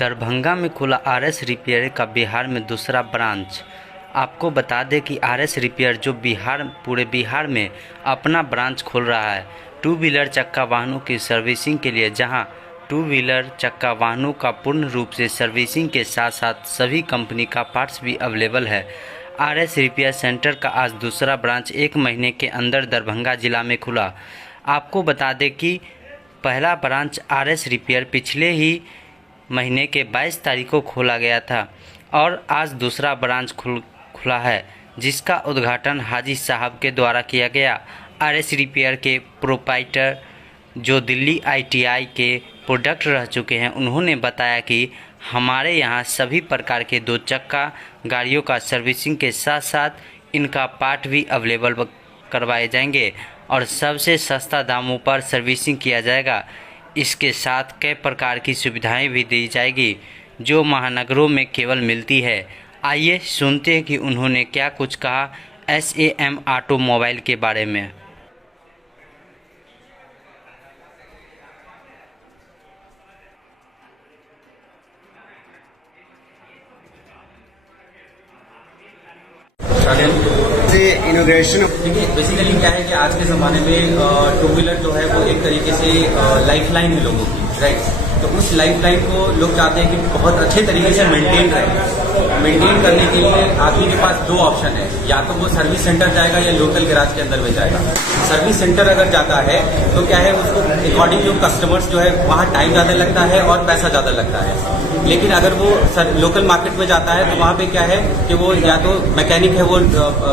दरभंगा में खुला RS repair का बिहार में दूसरा ब्रांच। आपको बता दें कि आरएस रिपेयर जो पूरे बिहार में अपना ब्रांच खोल रहा है टू व्हीलर चक्का वाहनों की सर्विसिंग के लिए, जहां टू व्हीलर चक्का वाहनों का पूर्ण रूप से सर्विसिंग के साथ साथ सभी कंपनी का पार्ट्स भी अवेलेबल है। आरएस रिपेयर सेंटर का आज दूसरा ब्रांच 1 महीने के अंदर दरभंगा जिला में खुला। आपको बता दें कि पहला ब्रांच आरएस रिपेयर पिछले ही महीने के 22 तारीख को खोला गया था और आज दूसरा ब्रांच खुला है, जिसका उद्घाटन हाजी साहब के द्वारा किया गया। आरएस रिपेयर के प्रोप्राइटर जो दिल्ली आईटीआई के प्रोडक्ट रह चुके हैं, उन्होंने बताया कि हमारे यहाँ सभी प्रकार के 2 चक्का गाड़ियों का सर्विसिंग के साथ साथ इनका पार्ट भी अवेलेबल करवाए जाएंगे और सबसे सस्ता दामों पर सर्विसिंग किया जाएगा। इसके साथ कई प्रकार की सुविधाएं भी दी जाएगी जो महानगरों में केवल मिलती है। आइए सुनते हैं कि उन्होंने क्या कुछ कहा SAM ऑटोमोबाइल के बारे में। इनोग्रेशन देखिए, बेसिकली क्या है कि आज के ज़माने में टू व्हीलर जो है वो एक तरीके से लाइफ लाइन है लोगों की, राइट। तो उस लाइफ लाइन को लोग चाहते हैं कि बहुत अच्छे तरीके से मेंटेन रहे। मेंटेन करने के लिए आदमी के पास 2 ऑप्शन है, या तो वो सर्विस सेंटर जाएगा या लोकल गैराज के अंदर में जाएगा। सर्विस सेंटर अगर जाता है तो क्या है, उसको अकॉर्डिंग टू कस्टमर्स जो है वहाँ टाइम ज़्यादा लगता है और पैसा ज़्यादा लगता है। लेकिन अगर वो लोकल मार्केट में जाता है तो वहाँ पे क्या है कि वो या तो मैकेनिक है, वो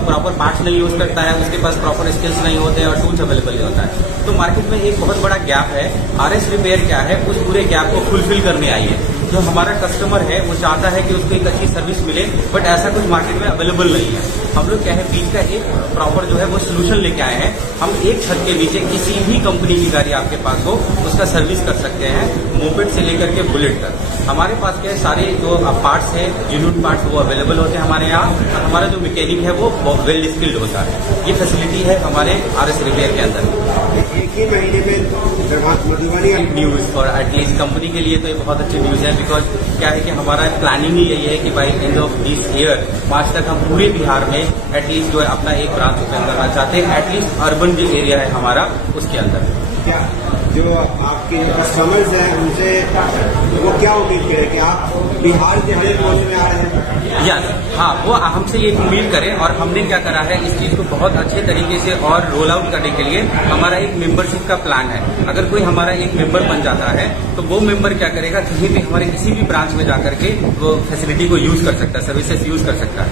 प्रॉपर पार्ट्स नहीं यूज करता है, उसके पास प्रॉपर स्किल्स नहीं होते हैं और टूल्स अवेलेबल नहीं होता है। तो मार्केट में एक बहुत बड़ा गैप है। आरएस रिपेयर क्या है, उस पूरे गैप को फुलफिल करने आई है। जो हमारा कस्टमर है वो चाहता है कि उसको एक अच्छी सर्विस मिले, बट ऐसा कुछ मार्केट में अवेलेबल नहीं है। हम लोग क्या है, बीच का एक प्रॉपर जो है वो सोल्यूशन लेके आए हैं। हम एक छत के नीचे किसी भी कंपनी की गाड़ी आपके पास हो उसका सर्विस कर सकते हैं, मोपेड से लेकर के बुलेट तक। हमारे पास क्या है, सारे जो पार्ट्स हैं, जेन्युइन पार्ट्स वो अवेलेबल होते हैं हमारे यहाँ। और हमारा जो मैकेनिक है वो वेल स्किल्ड होता है। ये फैसिलिटी है हमारे आरएस रिपेयर के अंदर। एक ही महीने में Madhubani news for at least company के लिए तो ये बहुत अच्छी न्यूज है। बिकॉज क्या है कि हमारा प्लानिंग ही यही है कि by end of this year March तक हम पूरे बिहार में एटलीस्ट जो है अपना एक ब्रांच ओपन करना चाहते हैं, एटलीस्ट अर्बन जो एरिया है हमारा उसके अंदर। क्या जो आपके कस्टमर्स हैं उनसे वो क्या उम्मीद करें कि आप बिहार के हर कोने में आ रहे हैं? यस, हाँ, वो हमसे ये उम्मीद करें। और हमने क्या करा है, इस चीज को बहुत अच्छे तरीके से और रोल आउट करने के लिए हमारा एक मेंबरशिप का प्लान है। अगर कोई हमारा एक मेंबर बन जाता है तो वो मेंबर क्या करेगा, कहीं भी हमारे किसी भी ब्रांच में जाकर के वो फैसिलिटी को यूज कर सकता है, सर्विसेज यूज कर सकता है।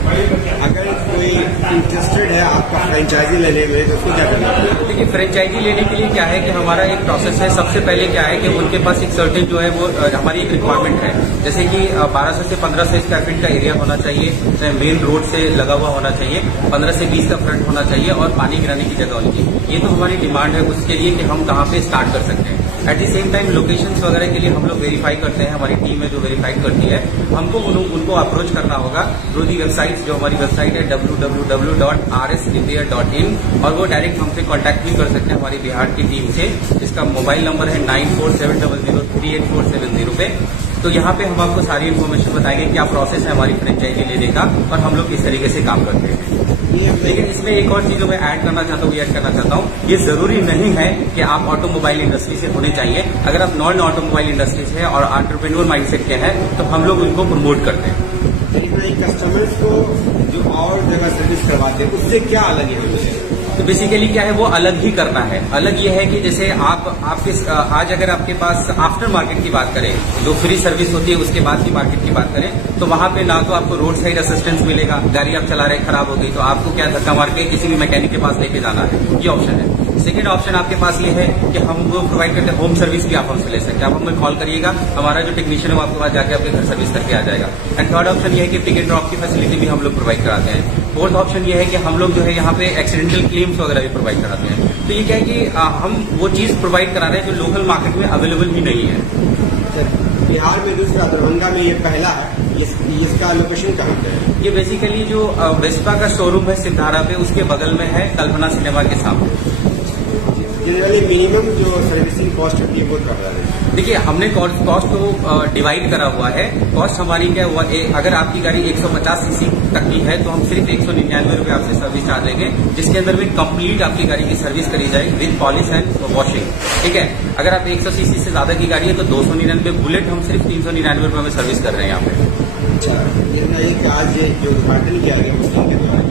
अगर कोई इंटरेस्टेड है आपका फ्रेंचाइजी लेने में तो उसको क्या करना है? देखिए, फ्रेंचाइजी लेने के लिए क्या है कि हमारा एक प्रोसेस है। सबसे पहले क्या है कि उनके पास एक सर्टेन जो है वो हमारी एक रिक्वायरमेंट है, जैसे कि 1200 से 1500 स्क्वायर फीट का एरिया होना चाहिए, मेन रोड से लगा हुआ होना चाहिए, 15 से 20 का फ्रंट होना चाहिए और पानी गिराने की जगह होनी चाहिए। ये तो हमारी डिमांड है उसके लिए कि हम कहाँ पे स्टार्ट कर सकते हैं। At the same time locations वगैरह के लिए हम लोग वेरीफाई करते हैं, हमारी टीम है जो वेरीफाई करती है। हमको उनको अप्रोच करना होगा थ्रू दी वेबसाइट, जो हमारी वेबसाइट है www.rsrepair.in, और वो डायरेक्ट हमसे कॉन्टैक्ट भी कर सकते हैं हमारी बिहार की टीम से। इसका मोबाइल नंबर है 9470038470 पे। तो यहाँ पे हम आपको सारी इन्फॉर्मेशन बताएंगे क्या प्रोसेस है हमारी फ्रेंचाइजी लेने का और हम लोग किस तरीके से काम करते हैं। लेकिन इसमें एक और चीज मैं ऐड करना चाहता हूँ, ये जरूरी नहीं है कि आप ऑटोमोबाइल इंडस्ट्री से होने चाहिए। अगर आप नॉन ऑटोमोबाइल इंडस्ट्री से हैं और एंटरप्रेन्योर माइंडसेट के हैं तो हम लोग उनको प्रमोट करते हैं। कस्टमर्स को जो और जगह सर्विस करवाते हैं उससे क्या अलग है? तो बेसिकली क्या है, वो अलग ही करना है। अलग ये है कि जैसे आज अगर आपके पास आफ्टर मार्केट की बात करें, जो फ्री सर्विस होती है उसके बाद की मार्केट की बात करें, तो वहां पे ना तो आपको रोड साइड असिस्टेंस मिलेगा, गाड़ी आप चला रहे खराब हो गई तो आपको क्या धक्का मार के किसी भी मैकेनिक के पास लेके जाना है, ये ऑप्शन है। सेकेंड ऑप्शन आपके पास ये है कि हम वो प्रोवाइड करते हैं, होम सर्विस भी आप हमसे ले सकते हैं। आप हमें कॉल करिएगा, हमारा जो टेक्नीशियन है वो आपके पास जाके आपके घर सर्विस करके आ जाएगा। एंड थर्ड ऑप्शन ये है कि पिक एंड ड्रॉप की फैसिलिटी भी हम लोग प्रोवाइड कराते हैं। फोर्थ ऑप्शन ये है कि हम लोग जो है यहाँ पे एक्सीडेंटल क्लेम्स वगैरह भी प्रोवाइड कराते हैं। तो ये क्या है कि हम वो चीज प्रोवाइड करा रहे हैं जो लोकल मार्केट में अवेलेबल ही नहीं है। बिहार में दूसरा, दरभंगा में ये पहला है। इसका लोकेशन कहाँ पे है? ये बेसिकली जो वेस्पा का शोरूम है सिद्धारा पे, उसके बगल में है, कल्पना सिनेमा के सामने। जनरली मिनिमम जो सर्विसिंग कॉस्ट होती है वो कर रहा है। देखिए, हमने कॉस्ट को डिवाइड करा हुआ है। कॉस्ट हमारी क्या हुआ, अगर आपकी गाड़ी 150 सीसी तक की है तो हम सिर्फ 199 रुपये आपसे सर्विस चार्ज लेंगे, जिसके अंदर में कंप्लीट आपकी गाड़ी की सर्विस करी जाएगी विद पॉलिश एंड वॉशिंग। ठीक है, अगर आप 100 सीसी से ज्यादा की गाड़ी है तो 299, बुलेट हम सिर्फ 399 रुपये में सर्विस कर रहे हैं यहाँ पे। अच्छा, ये कि आज जो उद्घाटन किया गया उसके द्वारा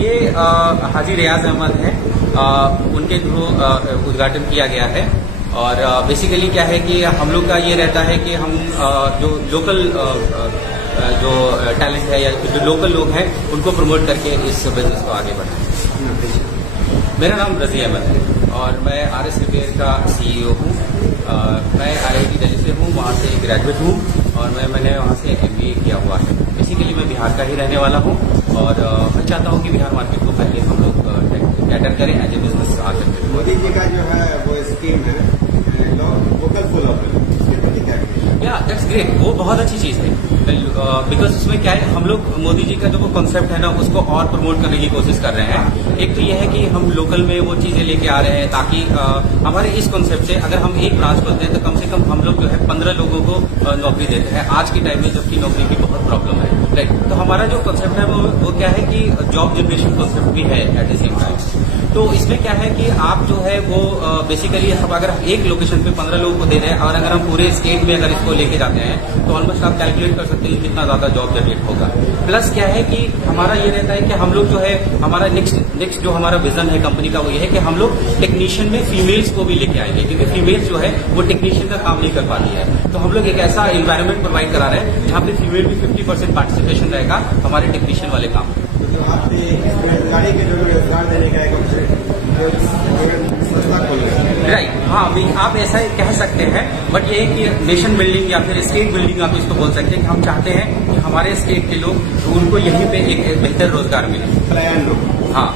ये हाजी रियाज अहमद हैं, उनके थ्रू उद्घाटन किया गया है। और बेसिकली क्या है कि हम लोग का ये रहता है कि हम जो लोकल जो टैलेंट है या जो लोकल लोग हैं उनको प्रमोट करके इस बिजनेस को आगे बढ़ाएं। मेरा नाम रजी अहमद है और मैं आरएस रिपेयर का सीईओ हूँ। मैं IIT दिल्ली से हूँ, वहाँ से ग्रेजुएट हूँ और मैंने वहाँ से MBA किया हुआ है। बेसिकली मैं बिहार का ही रहने वाला हूँ और मैं चाहता हूँ कि बिहार मार्केट को पहले हम लोग कैटर करें एज ए बिजनेस आकर के। मोदी जी का जो है वो स्कीम है वोकल फॉर लोकल, या दैट्स ग्रेट, वो बहुत अच्छी चीज है। बिकॉज उसमें क्या है, हम लोग मोदी जी का जो वो कॉन्सेप्ट है ना उसको और प्रमोट करने की कोशिश कर रहे हैं। एक तो ये है कि हम लोकल में वो चीजें लेके आ रहे हैं ताकि हमारे इस कॉन्सेप्ट से अगर हम एक ब्रांच खोलते हैं तो कम से कम हम लोग जो है 15 लोगों को नौकरी देते हैं आज के टाइम में, जबकि नौकरी की बहुत प्रॉब्लम है। राइट, तो हमारा जो कॉन्सेप्ट है वो क्या है कि जॉब जनरेशन कॉन्सेप्ट भी है एट द सेम टाइम। तो इसमें क्या है कि आप जो है वो बेसिकली हम अगर एक लोकेशन पे 15 लोगों को दे रहे हैं और अगर हम पूरे स्टेट में अगर इसको लेके जाते हैं तो ऑलमोस्ट आप कैलकुलेट कर सकते हैं कितना ज्यादा जॉब जनरेट होगा। प्लस क्या है कि हमारा ये रहता है कि हम लोग जो है हमारा नेक्स्ट जो हमारा विजन है कंपनी का वो ये है कि हम लोग टेक्नीशियन में फीमेल्स को भी लेके आएंगे, क्योंकि फीमेल्स जो है वो टेक्नीशियन का काम नहीं कर पाती है। तो हम लोग एक ऐसा इन्वायरमेंट प्रोवाइड करा रहे हैं जहाँ पे फीमेल भी 50% पार्टिसिपेशन रहेगा हमारे टेक्नीशियन वाले काम। तो आपने गाड़ी के जो रोजगार देने का एक संस्था खोल राइट, हाँ अभी आप ऐसा कह सकते हैं, बट ये है कि नेशन बिल्डिंग या फिर स्टेट बिल्डिंग आप इसको बोल सकते हैं कि हम चाहते हैं कि हमारे स्टेट के लोग उनको यहीं पे एक बेहतर रोजगार मिले। प्लान हाँ।